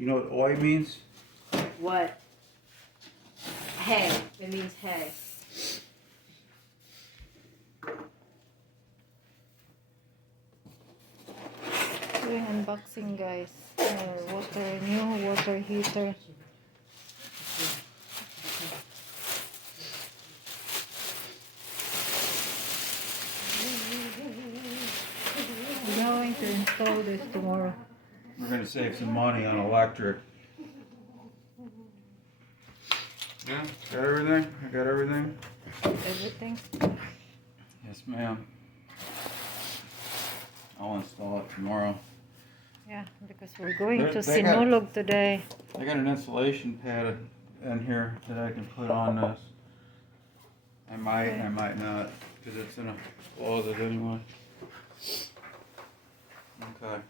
You know what oi means? What? Hay. It means hay. Doing unboxing, guys. New water heater. We're going to install this tomorrow. We're going to save some money on electric. Yeah, got everything? I got everything? Everything. Yes, ma'am. I'll install it tomorrow. Yeah, because we're going to They got- Sinulog today. I got an insulation pad in here that I can put on this. I might not, because it's in a closet anyway. Okay.